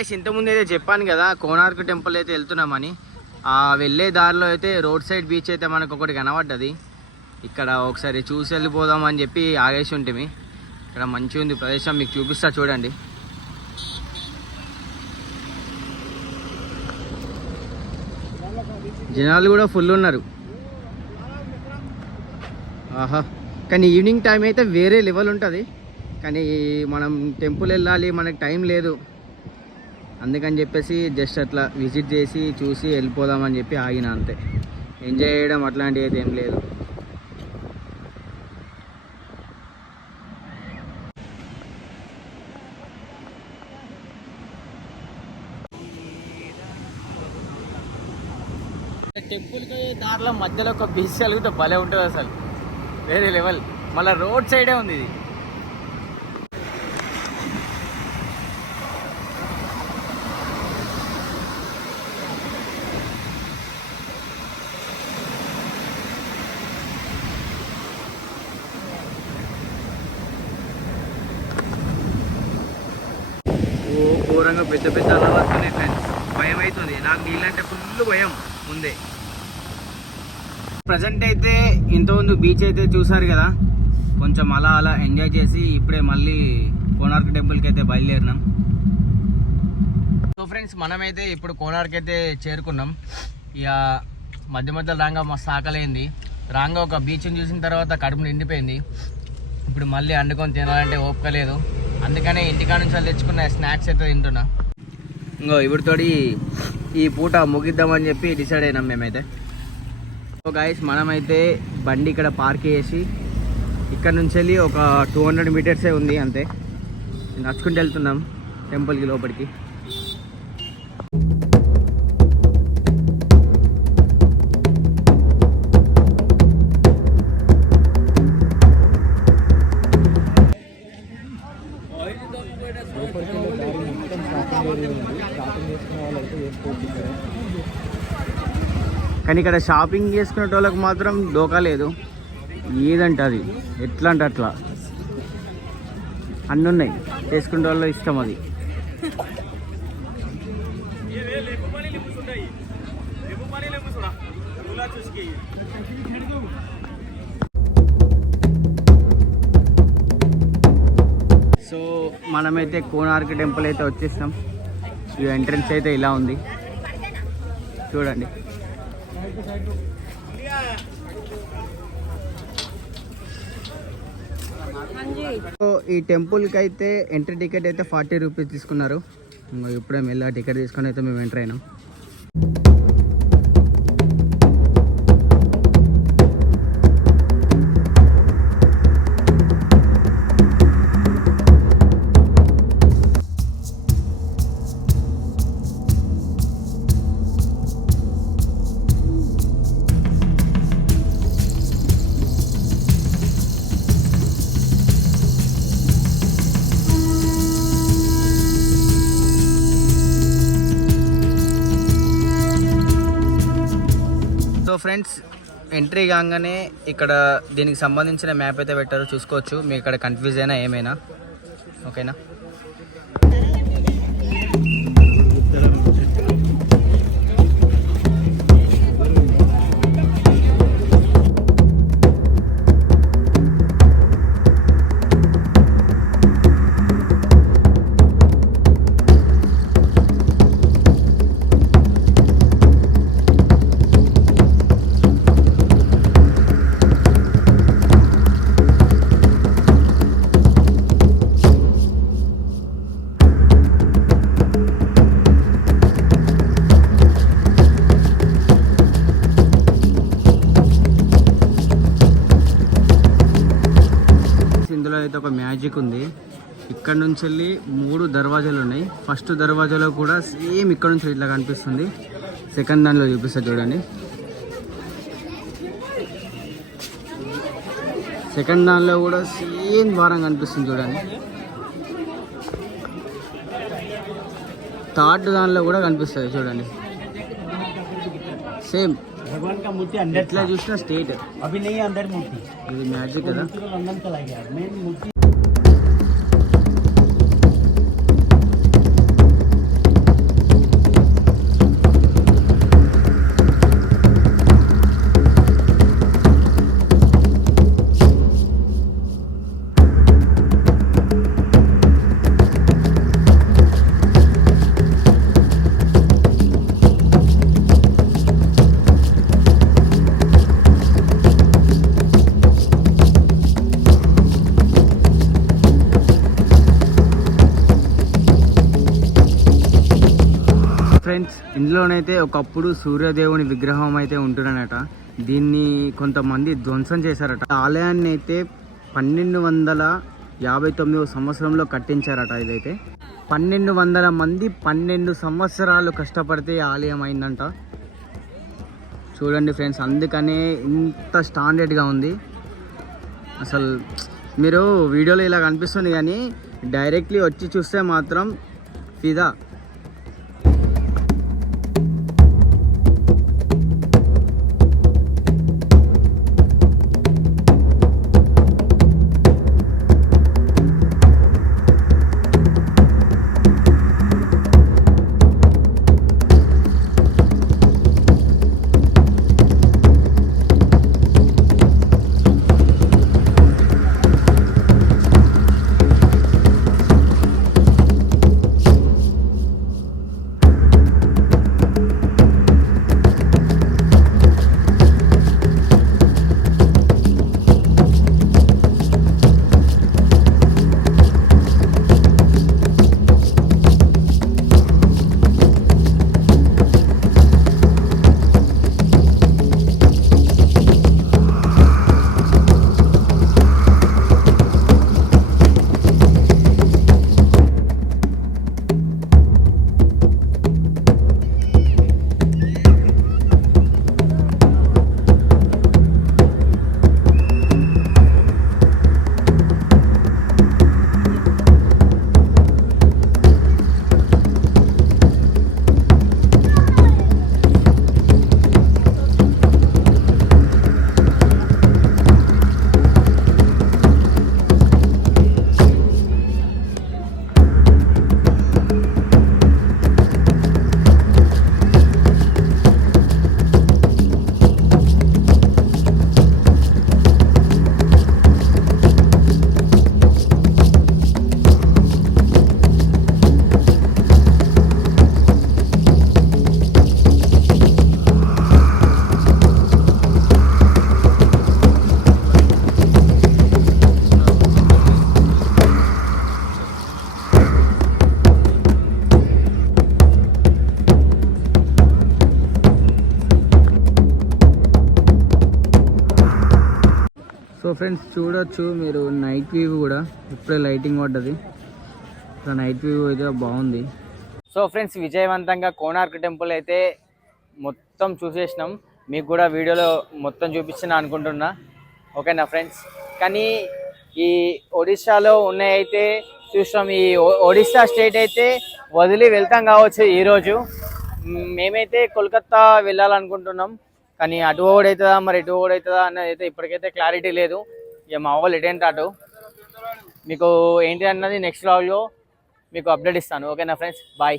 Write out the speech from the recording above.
Guys ఇంతకుముందు అయితే చెప్పాను కదా కోనార్క్ టెంపుల్ అయితే వెళ్తున్నామని. వెళ్ళే దారిలో అయితే రోడ్ సైడ్ బీచ్ అయితే మనకు ఒకటి కనబడ్డది. ఇక్కడ ఒకసారి చూసి వెళ్ళిపోదాం అని చెప్పి ఆగేసి ఉంటుంది. ఇక్కడ మంచిగా ఉంది ప్రదేశం, మీకు చూపిస్తా చూడండి. జనాలు కూడా ఫుల్ ఉన్నారు. ఆహా, కానీ ఈవినింగ్ టైం అయితే వేరే లెవెల్ ఉంటుంది. కానీ మనం టెంపుల్ వెళ్ళాలి, మనకు టైం లేదు. అందుకని చెప్పేసి జస్ట్ అట్లా విజిట్ చేసి చూసి వెళ్ళిపోదామని చెప్పి ఆగిన, అంతే. ఎంజాయ్ చేయడం అట్లాంటివి అయితే ఏం లేదు. టెంపుల్కి దారిలో మధ్యలో ఒక బీచ్ కలిగితే భలే ఉంటుంది అసలు, వేరే లెవెల్. మళ్ళీ రోడ్ సైడే ఉంది ఇది. ఘోరంగా పెద్ద పెద్ద అలా వస్తున్నాయి ఫ్రెండ్స్, భయం అవుతుంది నాకు. నీళ్ళంటే ఫుల్ భయం ముందే. ప్రజెంట్ అయితే ఇంతకుముందు బీచ్ అయితే చూసారు కదా, కొంచెం అలా అలా ఎంజాయ్ చేసి ఇప్పుడే మళ్ళీ కోనార్క్ టెంపుల్కి అయితే బయలుదేరినాం. సో ఫ్రెండ్స్, మనమైతే ఇప్పుడు కోనార్క్ అయితే చేరుకున్నాం. ఇక మధ్య మధ్యలో రాంగా మస్తు ఆకలైంది. రాంగా ఒక బీచ్ని చూసిన తర్వాత కడుపు నిండిపోయింది. ఇప్పుడు మళ్ళీ వండుకొని తినాలంటే ఓపిక లేదు. అందుకనే ఇంటికాడ నుంచి తెచ్చుకున్న స్నాక్స్ అయితే తింటున్నా. ఇంకో ఇవిడితోటి ఈ పూట ముగిద్దామని చెప్పి డిసైడ్ అయినాం మేమైతే. సో గైస్, మనమైతే బండి ఇక్కడ పార్క్ చేసి ఇక్కడ నుంచి వెళ్ళి ఒక 200 మీటర్సే ఉంది అంతే. నడుచుకుంటూ వెళ్తున్నాం టెంపుల్కి లోపలికి. కానీ ఇక్కడ షాపింగ్ చేసుకునే వాళ్ళకి మాత్రం దోకా లేదు. ఏదంటే అది, ఎట్లా అంటే అట్లా అన్నీ ఉన్నాయి. చేసుకునే వాళ్ళ ఇష్టం అది. సో మనమైతే కోనార్క్ టెంపుల్ అయితే వచ్చేసినాం. ఈ ఎంట్రన్స్ అయితే ఇలా ఉంది చూడండి. సో ఈ టెంపుల్కి అయితే ఎంట్రీ టికెట్ అయితే 40 రూపీస్ తీసుకున్నారు. ఇప్పుడే మెల్ల టికెట్ తీసుకొని అయితే మేము ఎంటర్ అయినాం. సో ఫ్రెండ్స్, ఎంట్రీ కాగానే ఇక్కడ దీనికి సంబంధించిన మ్యాప్ అయితే పెట్టారు, చూసుకోవచ్చు. మీకు ఇక్కడ కన్ఫ్యూజ్ అయినా ఏమైనా, ఓకేనా. ఇందులో అయితే ఒక మ్యాజిక్ ఉంది. ఇక్కడ నుంచి వెళ్ళి 3 దర్వాజాలు ఉన్నాయి. ఫస్ట్ దర్వాజాలో కూడా సేమ్ ఇక్కడ నుంచి ఇట్లా కనిపిస్తుంది. సెకండ్ దానిలో చూపిస్తా చూడండి. సెకండ్ దానిలో కూడా సేమ్ ద్వారం కనిపిస్తుంది చూడండి. థర్డ్ దానిలో కూడా కనిపిస్తుంది చూడండి, సేమ్. भगवान का मूर्ति अंदर इतना చూసినా స్టేట్ अभी नहीं है अंदर मूर्ति. ఇది మ్యాజిక్ కదా. लंदन चला गया मेन मूर्ति. ఇందులోనైతే ఒకప్పుడు సూర్యదేవుని విగ్రహం అయితే ఉంటున్నానట. దీన్ని కొంతమంది ధ్వంసం చేశారట. ఆలయాన్ని అయితే 1259 సంవత్సరంలో కట్టించారట. ఇదైతే 1200 మంది 12 సంవత్సరాలు కష్టపడితే ఆలయం అయిందంట. చూడండి ఫ్రెండ్స్, అందుకనే ఇంత స్టాండర్డ్గా ఉంది. అసలు మీరు వీడియోలో ఇలా కనిపిస్తుంది కానీ డైరెక్ట్లీ వచ్చి చూస్తే మాత్రం ఫిదా. సో ఫ్రెండ్స్ చూడొచ్చు మీరు నైట్ వ్యూ కూడా. ఇప్పుడే లైటింగ్ పడ్డది. నైట్ వ్యూ అయితే బాగుంది. సో ఫ్రెండ్స్, విజయవంతంగా కోణార్క్ టెంపుల్ అయితే మొత్తం చూసేసినాం. మీకు కూడా వీడియోలో మొత్తం చూపించిన అనుకుంటున్నా. ఓకేనా ఫ్రెండ్స్? కానీ ఈ ఒడిశాలో ఉన్నాయైతే చూసాం. ఈ ఒడిశా స్టేట్ అయితే వదిలి వెళ్తాం కావచ్చు ఈరోజు. మేమైతే కోల్కతా వెళ్ళాలనుకుంటున్నాం. కానీ అటు ఓడవుతుందా మరి ఇటు ఓడవుతుందా అన్నది అయితే ఇప్పటికైతే క్లారిటీ లేదు. ఇక మా వాళ్ళు ఎటేంటి అటు. మీకు ఏంటి అన్నది నెక్స్ట్ వ్లాగ్లో మీకు అప్డేట్ ఇస్తాను. ఓకేనా ఫ్రెండ్స్? బాయ్.